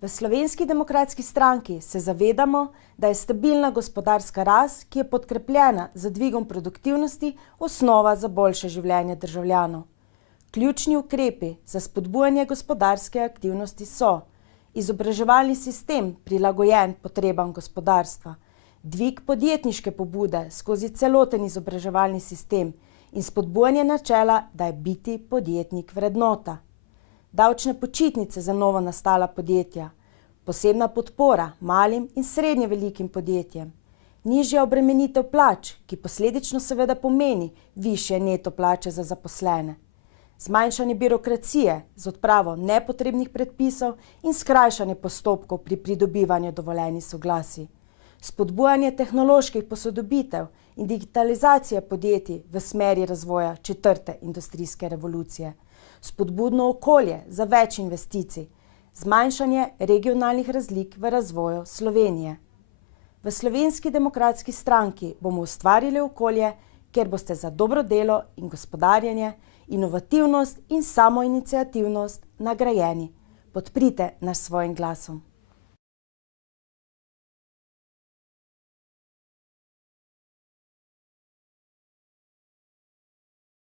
V Slovenski demokratski stranki se zavedamo, da je stabilna gospodarska rast, ki je podkrepljena z dvigom produktivnosti, osnova za boljše življenje državljanov. Ključni ukrepi za spodbujanje gospodarske aktivnosti so izobraževalni sistem prilagojen potrebam gospodarstva, dvig podjetniške pobude skozi celoten izobraževalni sistem in spodbujanje načela, da je biti podjetnik vrednota. Davčne počitnice za novo nastala podjetja, posebna podpora malim in srednje velikim podjetjem, nižja obremenitev plač, ki posledično seveda pomeni višje neto plače za zaposlene, zmanjšanje birokracije z odpravo nepotrebnih predpisov in skrajšanje postopkov pri pridobivanju dovoljenih soglasij, spodbujanje tehnoloških posodobitev in digitalizacije podjetij v smeri razvoja četrte industrijske revolucije, spodbudno okolje za več investicij, zmanjšanje regionalnih razlik v razvoju Slovenije. V Slovenski demokratski stranki bomo ustvarili okolje, kjer boste za dobro delo in gospodarjenje, inovativnost in samoiniciativnost nagrajeni. Podprite nas s svojim glasom.